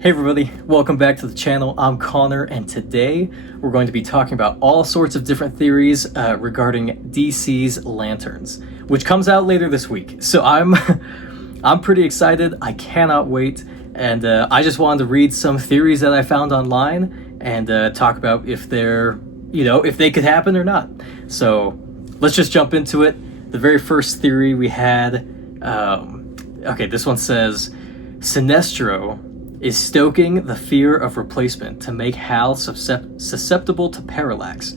Hey everybody, welcome back to the channel. I'm Connor, and today we're going to be talking about all sorts of different theories regarding DC's Lanterns, which comes out later this week. So I'm pretty excited. I cannot wait, and I just wanted to read some theories that I found online and talk about if they're, if they could happen or not. So let's just jump into it. The very first theory we had, okay, this one says Sinestro is stoking the fear of replacement to make Hal susceptible to Parallax.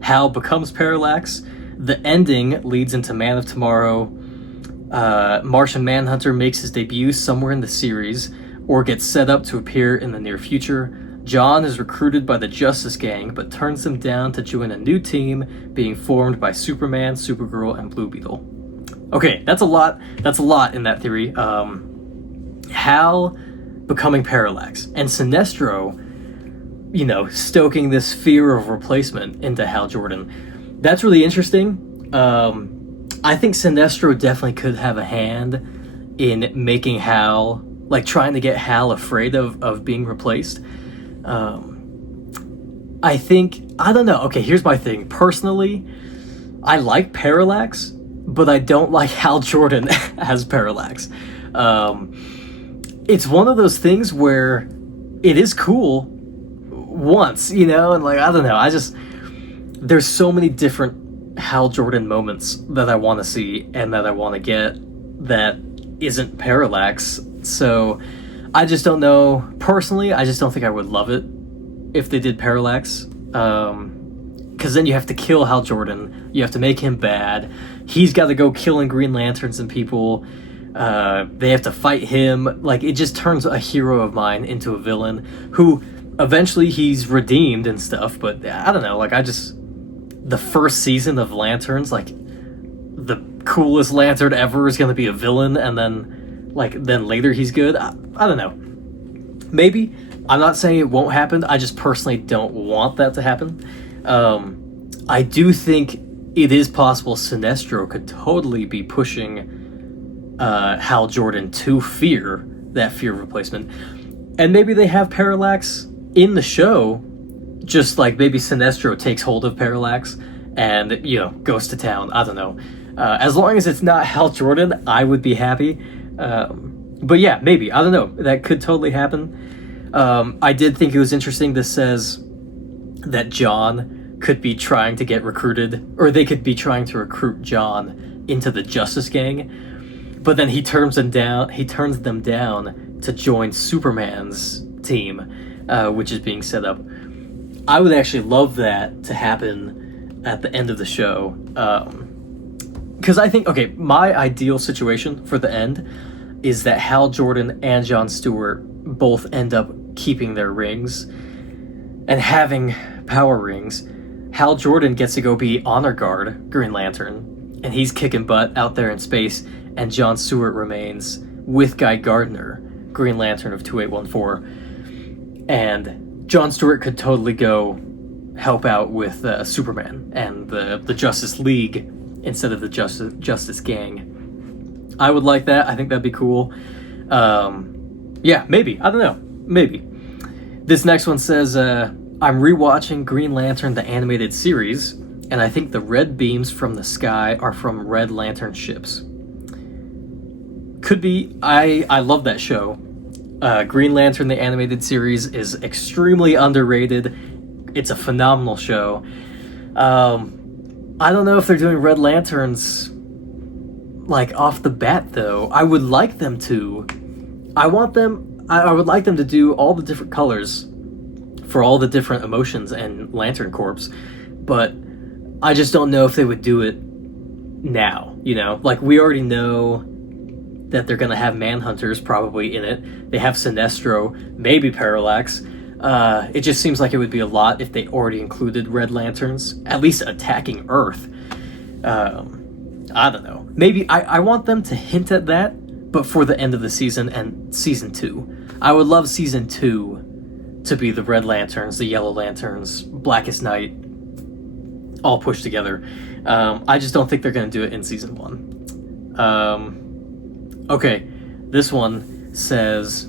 Hal becomes Parallax. The ending leads into Man of Tomorrow. Martian Manhunter makes his debut somewhere in the series, or gets set up to appear in the near future. John is recruited by the Justice Gang, but turns them down to join a new team being formed by Superman, Supergirl, and Blue Beetle. Okay, that's a lot. That's a lot in that theory. Hal becoming Parallax, and Sinestro, stoking this fear of replacement into Hal Jordan. That's really interesting. I think Sinestro definitely could have a hand in making Hal, trying to get Hal afraid of being replaced. I don't know. Okay, here's my thing. Personally, I like Parallax, but I don't like Hal Jordan as Parallax. It's one of those things where it is cool once, and I don't know. There's so many different Hal Jordan moments that I want to see and that I want to get that isn't Parallax. So I just don't know. Personally, I just don't think I would love it if they did Parallax. Because then you have to kill Hal Jordan. You have to make him bad. He's got to go killing Green Lanterns and people. They have to fight him. It just turns a hero of mine into a villain who eventually he's redeemed and stuff, but I don't know, the first season of Lanterns, the coolest Lantern ever is gonna be a villain, and then later he's good. I don't know. Maybe. I'm not saying it won't happen, I just personally don't want that to happen. I do think it is possible Sinestro could totally be pushing Hal Jordan to fear of replacement, and maybe they have Parallax in the show, just maybe Sinestro takes hold of Parallax and goes to town. I don't know. As long as it's not Hal Jordan, I would be happy. But yeah, maybe, I don't know, that could totally happen. I did think it was interesting. This says that John could be trying to get recruited, or they could be trying to recruit John into the Justice Gang. But then he turns them down to join Superman's team, which is being set up. I would actually love that to happen at the end of the show. Because I think, okay, my ideal situation for the end is that Hal Jordan and John Stewart both end up keeping their rings and having power rings. Hal Jordan gets to go be Honor Guard Green Lantern, and he's kicking butt out there in space. And John Stewart remains with Guy Gardner, Green Lantern of 2814. And John Stewart could totally go help out with Superman and the Justice League instead of the Justice Gang. I would like that. I think that'd be cool. Yeah, maybe. I don't know. Maybe. This next one says, I'm rewatching Green Lantern, the animated series, and I think the red beams from the sky are from Red Lantern ships. Could be. I love that show. Green Lantern, the animated series, is extremely underrated. It's a phenomenal show. I don't know if they're doing Red Lanterns off the bat, though. I would like them to. I would like them to do all the different colors for all the different emotions and Lantern Corps, but I just don't know if they would do it now. We already know that they're going to have Manhunters probably in it. They have Sinestro, maybe Parallax. It just seems like it would be a lot if they already included Red Lanterns, at least attacking Earth. I don't know. Maybe I want them to hint at that, but for the end of the season and season 2. I would love season 2 to be the Red Lanterns, the Yellow Lanterns, Blackest Night, all pushed together. I just don't think they're going to do it in season 1. Okay, this one says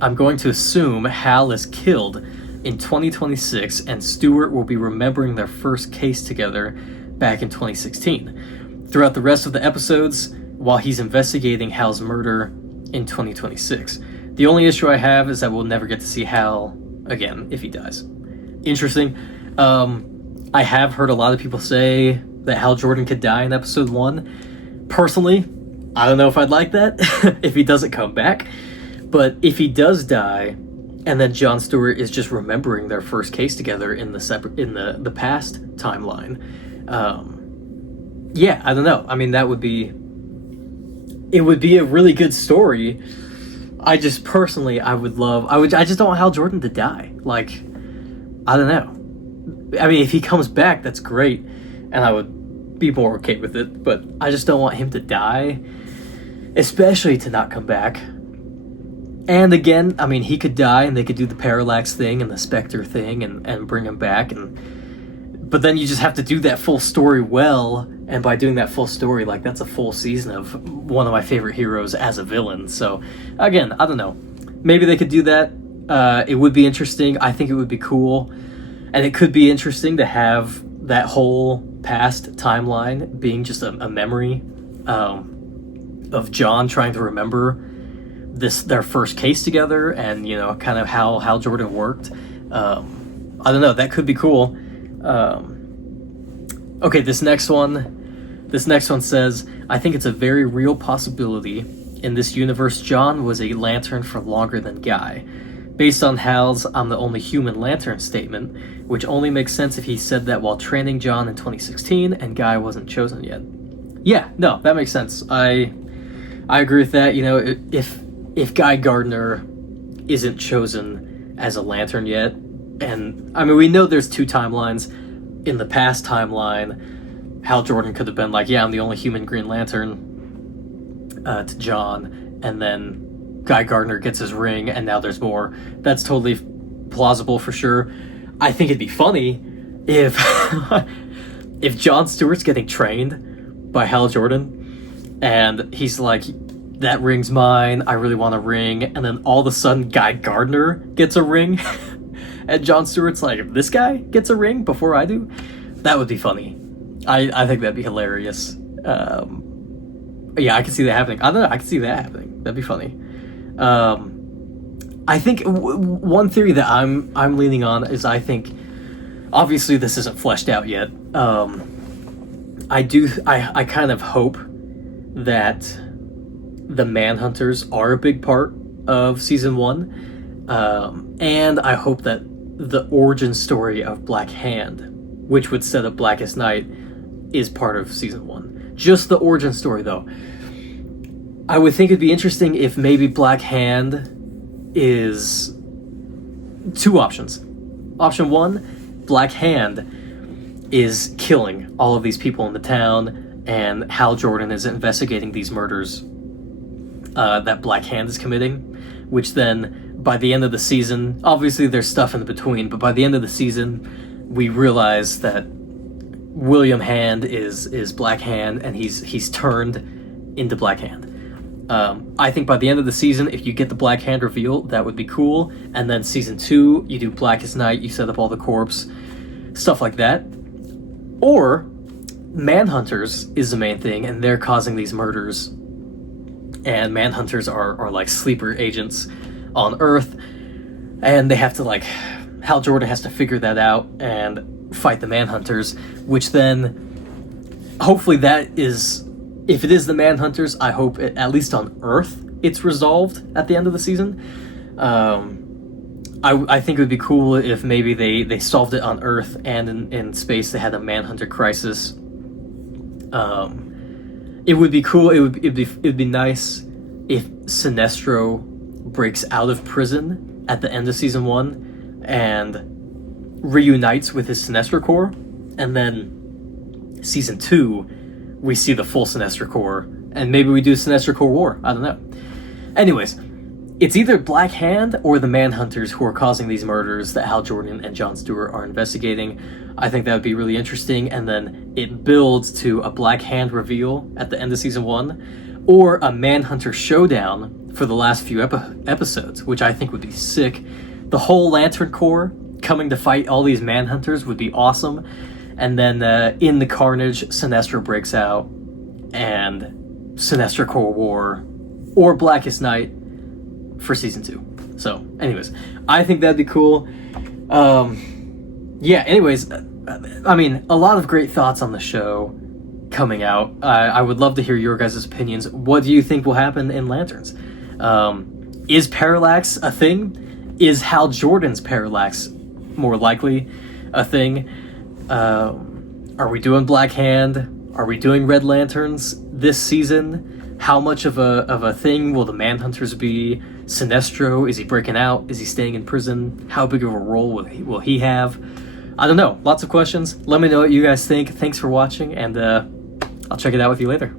I'm going to assume Hal is killed in 2026 and Stewart will be remembering their first case together back in 2016. Throughout the rest of the episodes, while he's investigating Hal's murder in 2026. The only issue I have is that we'll never get to see Hal again if he dies. Interesting. I have heard a lot of people say that Hal Jordan could die in episode 1. Personally, I don't know if I'd like that if he doesn't come back. But if he does die, and then Jon Stewart is just remembering their first case together in the past timeline, yeah, I don't know. I mean, it would be a really good story. I just personally, I just don't want Hal Jordan to die. Like, I don't know. I mean, if he comes back, that's great, and I would be more okay with it. But I just don't want him to die, especially to not come back. And again, I mean, he could die, and they could do the Parallax thing and the Spectre thing, and bring him back. But then you just have to do that full story well, and by doing that full story, like, that's a full season of one of my favorite heroes as a villain. So, again, I don't know. Maybe they could do that. It would be interesting. I think it would be cool. And it could be interesting to have that whole past timeline being just a memory of Jon trying to remember their first case together, and kind of how Hal Jordan worked. I don't know, that could be cool. Okay, this next one says, I think it's a very real possibility in this universe Jon was a Lantern for longer than Guy, based on Hal's "I'm the only human Lantern" statement, which only makes sense if he said that while training Jon in 2016 and Guy wasn't chosen yet. Yeah, no, that makes sense. I agree with that. If Guy Gardner isn't chosen as a Lantern yet, and I mean, we know there's 2 timelines. In the past timeline, Hal Jordan could have been like, yeah, I'm the only human Green Lantern to Jon, and then Guy Gardner gets his ring, and now there's more. That's totally plausible for sure. I think it'd be funny if if Jon Stewart's getting trained by Hal Jordan, and he's like, that ring's mine, I really want a ring, and then all of a sudden Guy Gardner gets a ring, and Jon Stewart's like, this guy gets a ring before I do? That would be funny. I think that'd be hilarious. Yeah, I can see that happening. I don't know, I can see that happening. That'd be funny. I think one theory that I'm leaning on is, I think, obviously this isn't fleshed out yet, I kind of hope that the Manhunters are a big part of season 1, and I hope that the origin story of Black Hand, which would set up Blackest Night, is part of season 1. Just the origin story, though. I would think it'd be interesting if maybe Black Hand is 2 options. Option 1, Black Hand is killing all of these people in the town, and Hal Jordan is investigating these murders that Black Hand is committing, which then, by the end of the season, obviously there's stuff in between, but by the end of the season, we realize that William Hand is Black Hand, and he's turned into Black Hand. I think by the end of the season, if you get the Black Hand reveal, that would be cool, and then season 2, you do Blackest Night, you set up all the corpse, stuff like that. Or Manhunters is the main thing, and they're causing these murders, and Manhunters are like sleeper agents on Earth, and they have to, like, Hal Jordan has to figure that out and fight the Manhunters, which then, hopefully that is, if it is the Manhunters, I hope at least on Earth it's resolved at the end of the season. I think it would be cool if maybe they solved it on Earth, and in space they had a Manhunter crisis. It would be cool. It'd be nice if Sinestro breaks out of prison at the end of season 1 and reunites with his Sinestro Corps, and then season 2 we see the full Sinestro Corps, and maybe we do Sinestro Corps War. I don't know. Anyways, it's either Black Hand or the Manhunters who are causing these murders that Hal Jordan and Jon Stewart are investigating. I think that would be really interesting, and then it builds to a Black Hand reveal at the end of season 1, or a Manhunter showdown for the last few episodes, which I think would be sick. The whole Lantern Corps coming to fight all these Manhunters would be awesome. And then in the carnage, Sinestro breaks out, and Sinestro Corps War or Blackest Night for season 2. So, anyways, I think that'd be cool. Yeah, anyways, I mean, a lot of great thoughts on the show coming out. I would love to hear your guys' opinions. What do you think will happen in Lanterns? Is Parallax a thing? Is Hal Jordan's Parallax more likely a thing? Are we doing Black Hand? Are we doing Red Lanterns this season? How much of a thing will the Manhunters be? Sinestro, is he breaking out? Is he staying in prison? How big of a role will he have? I don't know. Lots of questions. Let me know what you guys think. Thanks for watching, and I'll check it out with you later.